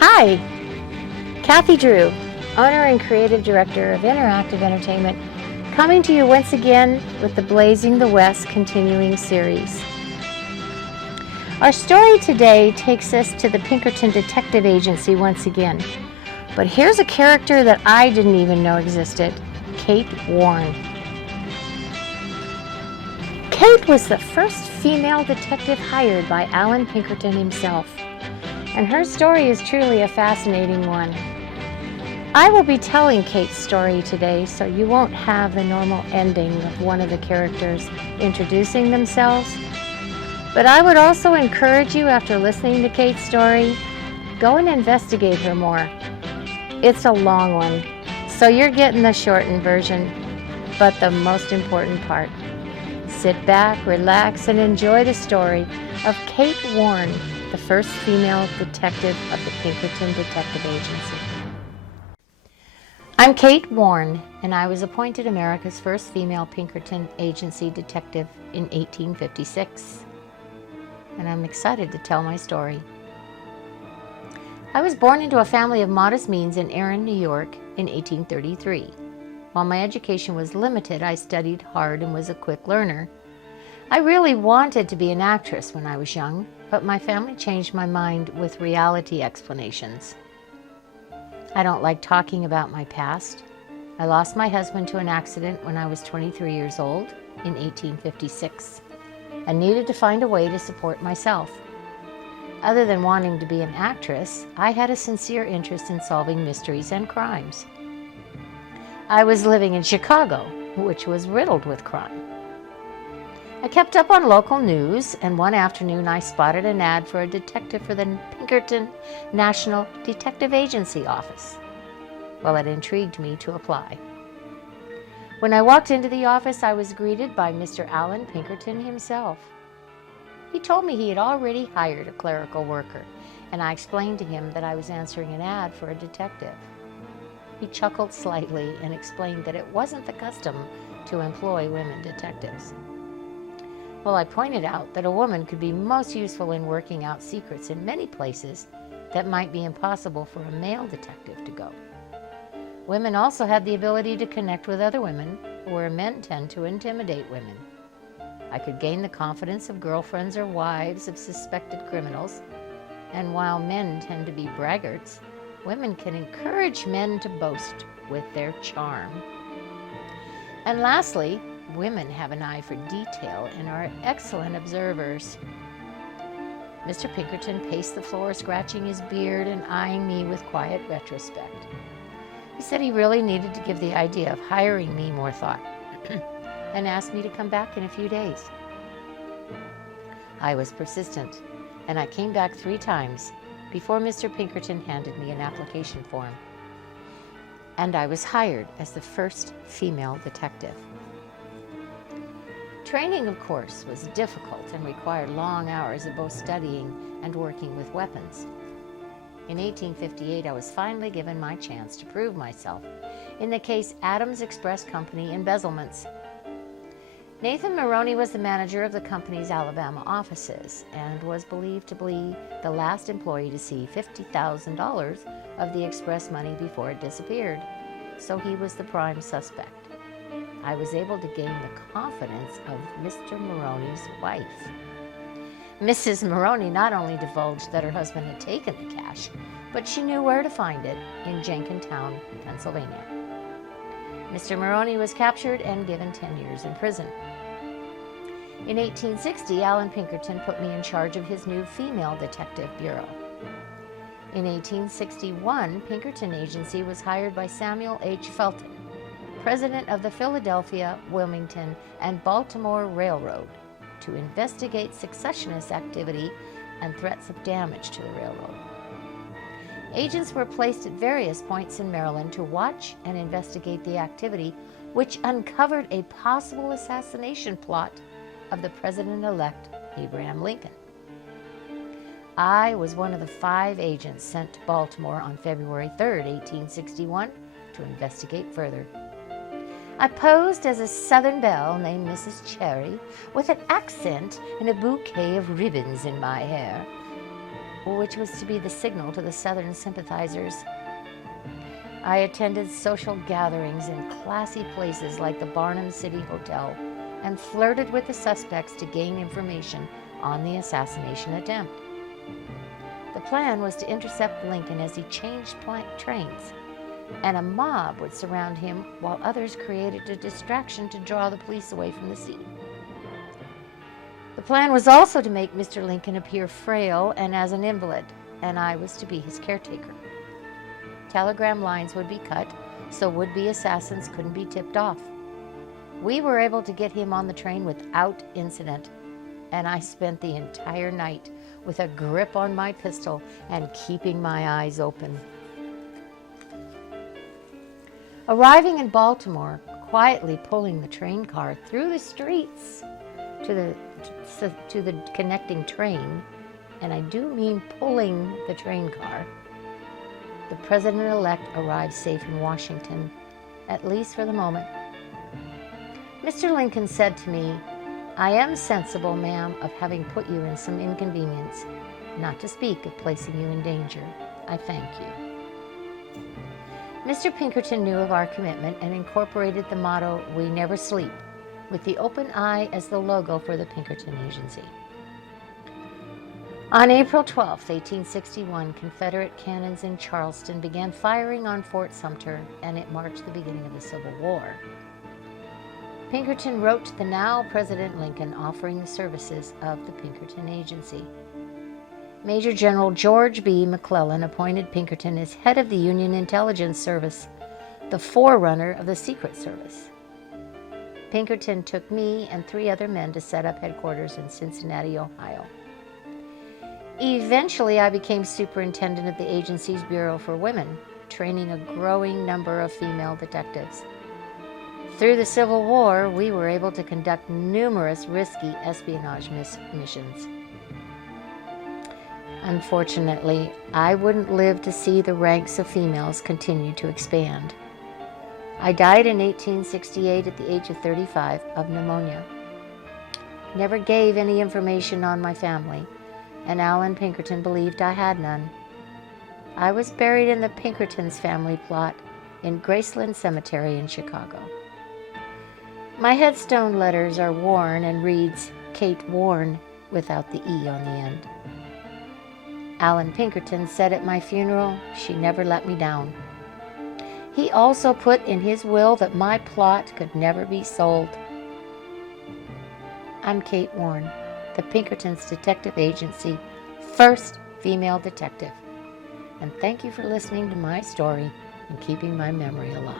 Hi, Kathy Drew, owner and creative director of Interactive Entertainment, coming to you once again with the Blazing the West continuing series. Our story today takes us to the Pinkerton Detective Agency once again. But here's a character that I didn't even know existed, Kate Warne. Kate was the first female detective hired by Alan Pinkerton himself, and her story is truly a fascinating one. I will be telling Kate's story today, so you won't have the normal ending of one of the characters introducing themselves. But I would also encourage you, after listening to Kate's story, go and investigate her more. It's a long one, so you're getting the shortened version, but the most important part. Sit back, relax, and enjoy the story of Kate Warne, the first female detective of the Pinkerton Detective Agency. I'm Kate Warne, and I was appointed America's first female Pinkerton Agency detective in 1856. And I'm excited to tell my story. I was born into a family of modest means in Erin, New York in 1833. While my education was limited, I studied hard and was a quick learner. I really wanted to be an actress when I was young, but my family changed my mind with reality explanations. I don't like talking about my past. I lost my husband to an accident when I was 23 years old in 1856 and needed to find a way to support myself. Other than wanting to be an actress, I had a sincere interest in solving mysteries and crimes. I was living in Chicago, which was riddled with crime. I kept up on local news, and one afternoon I spotted an ad for a detective for the Pinkerton National Detective Agency office. Well, it intrigued me to apply. When I walked into the office, I was greeted by Mr. Alan Pinkerton himself. He told me he had already hired a clerical worker, and I explained to him that I was answering an ad for a detective. He chuckled slightly and explained that it wasn't the custom to employ women detectives. Well, I pointed out that a woman could be most useful in working out secrets in many places that might be impossible for a male detective to go. Women also had the ability to connect with other women, where men tend to intimidate women. I could gain the confidence of girlfriends or wives of suspected criminals, and while men tend to be braggarts, women can encourage men to boast with their charm. And lastly, women have an eye for detail and are excellent observers. Mr. Pinkerton paced the floor, scratching his beard and eyeing me with quiet retrospect. He said he really needed to give the idea of hiring me more thought and asked me to come back in a few days. I was persistent, and I came back 3 times before Mr. Pinkerton handed me an application form. And I was hired as the first female detective. Training, of course, was difficult and required long hours of both studying and working with weapons. In 1858, I was finally given my chance to prove myself in the case Adams Express Company embezzlements. Nathan Maroney was the manager of the company's Alabama offices and was believed to be the last employee to see $50,000 of the express money before it disappeared, so he was the prime suspect. I was able to gain the confidence of Mr. Maroney's wife. Mrs. Maroney not only divulged that her husband had taken the cash, but she knew where to find it in Jenkintown, Pennsylvania. Mr. Maroney was captured and given 10 years in prison. In 1860, Alan Pinkerton put me in charge of his new female detective bureau. In 1861, Pinkerton Agency was hired by Samuel H. Felton, president of the Philadelphia, Wilmington, and Baltimore Railroad, to investigate secessionist activity and threats of damage to the railroad. Agents were placed at various points in Maryland to watch and investigate the activity, which uncovered a possible assassination plot of the president-elect Abraham Lincoln. I was one of the 5 agents sent to Baltimore on February 3, 1861, to investigate further. I posed as a Southern belle named Mrs. Cherry, with an accent and a bouquet of ribbons in my hair. which was to be the signal to the Southern sympathizers. I attended social gatherings in classy places like the Barnum City Hotel and flirted with the suspects to gain information on the assassination attempt. The plan was to intercept Lincoln as he changed trains, and a mob would surround him while others created a distraction to draw the police away from the scene. The plan was also to make Mr. Lincoln appear frail and as an invalid, and I was to be his caretaker. Telegram lines would be cut so would-be assassins couldn't be tipped off. We were able to get him on the train without incident, and I spent the entire night with a grip on my pistol and keeping my eyes open. Arriving in Baltimore, quietly pulling the train car through the streets to the connecting train, and I do mean pulling the train car, the president-elect arrived safe in Washington, at least for the moment. Mr. Lincoln said to me, "I am sensible, ma'am, of having put you in some inconvenience, not to speak of placing you in danger. I thank you." Mr. Pinkerton knew of our commitment and incorporated the motto, "We never sleep," with the open eye as the logo for the Pinkerton Agency. On April 12, 1861, Confederate cannons in Charleston began firing on Fort Sumter, and it marked the beginning of the Civil War. Pinkerton wrote to the now President Lincoln offering the services of the Pinkerton Agency. Major General George B. McClellan appointed Pinkerton as head of the Union Intelligence Service, the forerunner of the Secret Service. Pinkerton took me and 3 other men to set up headquarters in Cincinnati, Ohio. Eventually, I became superintendent of the agency's Bureau for Women, training a growing number of female detectives. Through the Civil War, we were able to conduct numerous risky espionage missions. Unfortunately, I wouldn't live to see the ranks of females continue to expand. I died in 1868 at the age of 35 of pneumonia. Never gave any information on my family, and Alan Pinkerton believed I had none. I was buried in the Pinkerton's family plot in Graceland Cemetery in Chicago. My headstone letters are worn and reads Kate Warne without the E on the end. Alan Pinkerton said at my funeral, "She never let me down." He also put in his will that my plot could never be sold. I'm Kate Warne, the Pinkerton's Detective Agency, first female detective. And thank you for listening to my story and keeping my memory alive.